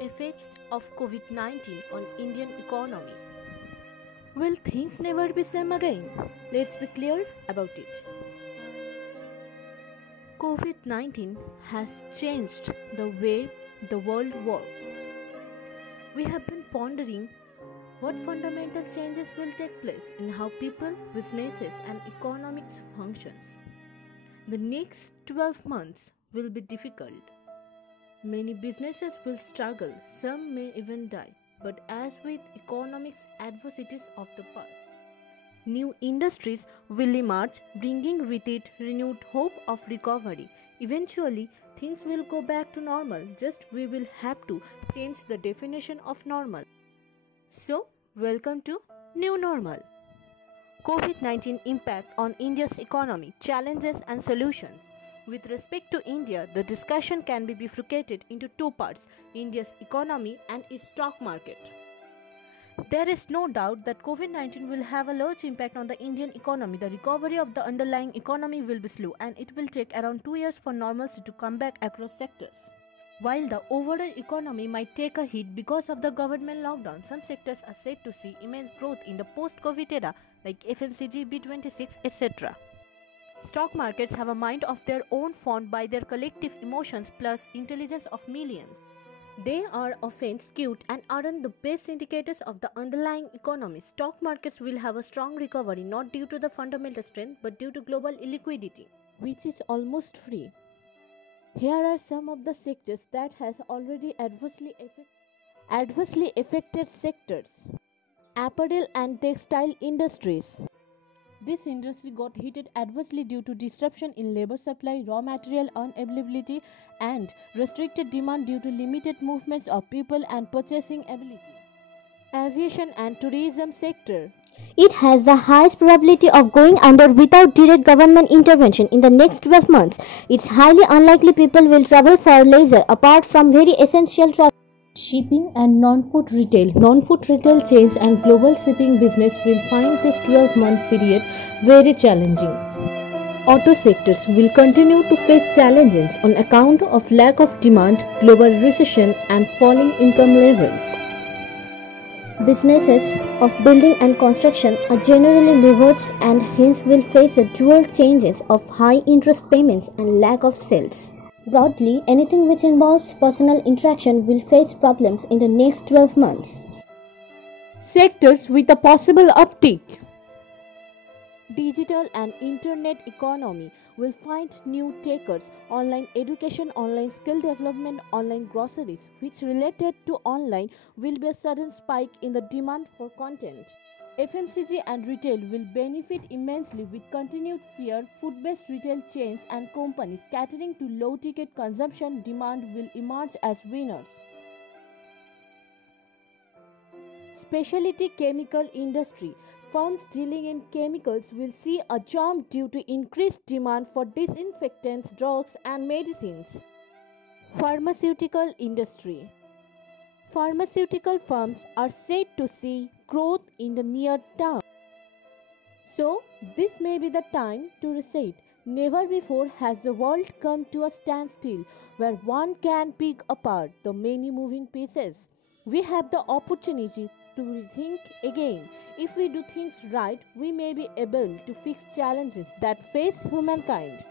Effects of COVID-19 on Indian economy. Will things never be same again? Let's be clear about it. COVID-19 has changed the way the world works. We have been pondering what fundamental changes will take place in how people, businesses and economics functions. The next 12 months will be difficult. Many businesses will struggle, some may even die. But as with economics adversities of the past, new industries will emerge, bringing with it renewed hope of recovery. Eventually, things will go back to normal, just we will have to change the definition of normal. So, welcome to New Normal. COVID-19 impact on India's economy, challenges and solutions. With respect to India, the discussion can be bifurcated into two parts, India's economy and its stock market. There is no doubt that COVID-19 will have a large impact on the Indian economy. The recovery of the underlying economy will be slow and it will take around 2 years for normalcy to come back across sectors. While the overall economy might take a hit because of the government lockdown, some sectors are said to see immense growth in the post-COVID era like FMCG, B26, etc. Stock markets have a mind of their own formed by their collective emotions plus intelligence of millions. They are often skewed and aren't the best indicators of the underlying economy. Stock markets will have a strong recovery not due to the fundamental strength but due to global illiquidity, which is almost free. Here are some of the sectors that has already adversely affected sectors. Apparel and textile industries. This industry got hit adversely due to disruption in labor supply, raw material unavailability, and restricted demand due to limited movements of people and purchasing ability. Aviation and tourism sector. It has the highest probability of going under without direct government intervention in the next 12 months. It's highly unlikely people will travel for leisure apart from very essential travel. Shipping and non-food retail. Non-food retail chains and global shipping business will find this 12-month period very challenging. Auto sectors will continue to face challenges on account of lack of demand, global recession and falling income levels. Businesses of building and construction are generally leveraged and hence will face the dual changes of high interest payments and lack of sales. Broadly, anything which involves personal interaction will face problems in the next 12 months. Sectors with a possible uptick. Digital and internet economy will find new takers. Online education, online skill development, online groceries, which related to online, will be a sudden spike in the demand for content. FMCG and retail will benefit immensely with continued fear. Food-based retail chains and companies catering to low-ticket consumption demand will emerge as winners. Specialty chemical industry. Firms dealing in chemicals will see a jump due to increased demand for disinfectants, drugs and medicines. Pharmaceutical industry. Pharmaceutical firms are said to see growth in the near term. So, this may be the time to reset. Never before has the world come to a standstill where one can pick apart the many moving pieces. We have the opportunity to rethink again. If we do things right, we may be able to fix challenges that face humankind.